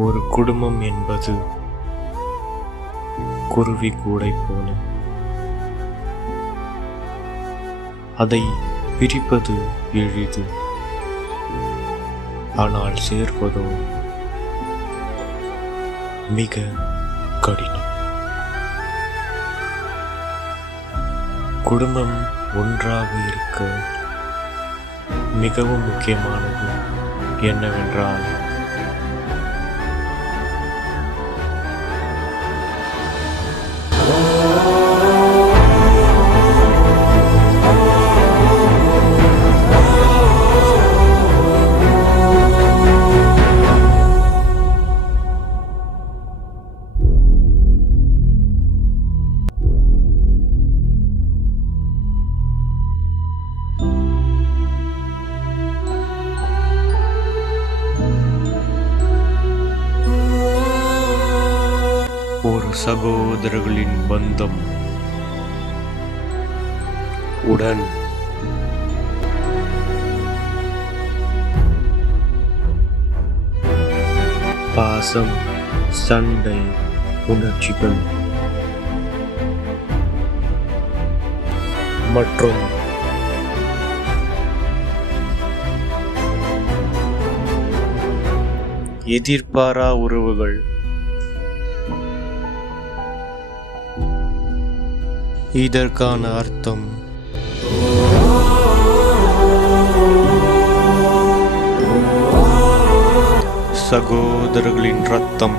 ஒரு குடும்பம் என்பது குருவி கூடை போல. அதை பிரிப்பது எளிது, ஆனால் சேர்ப்பதோ மிக கடினம். குடும்பம் ஒன்றாக இருக்க மிகவும் முக்கியமானது என்னவென்றால் ஒரு சகோதரர்களின் பந்தம், உடன் பாசம், சண்டை, உணர்ச்சிகள் மற்றும் எதிர்பாரா உறவுகள். இதற்கான அர்த்தம் சகோதரர்களின் ரத்தம்.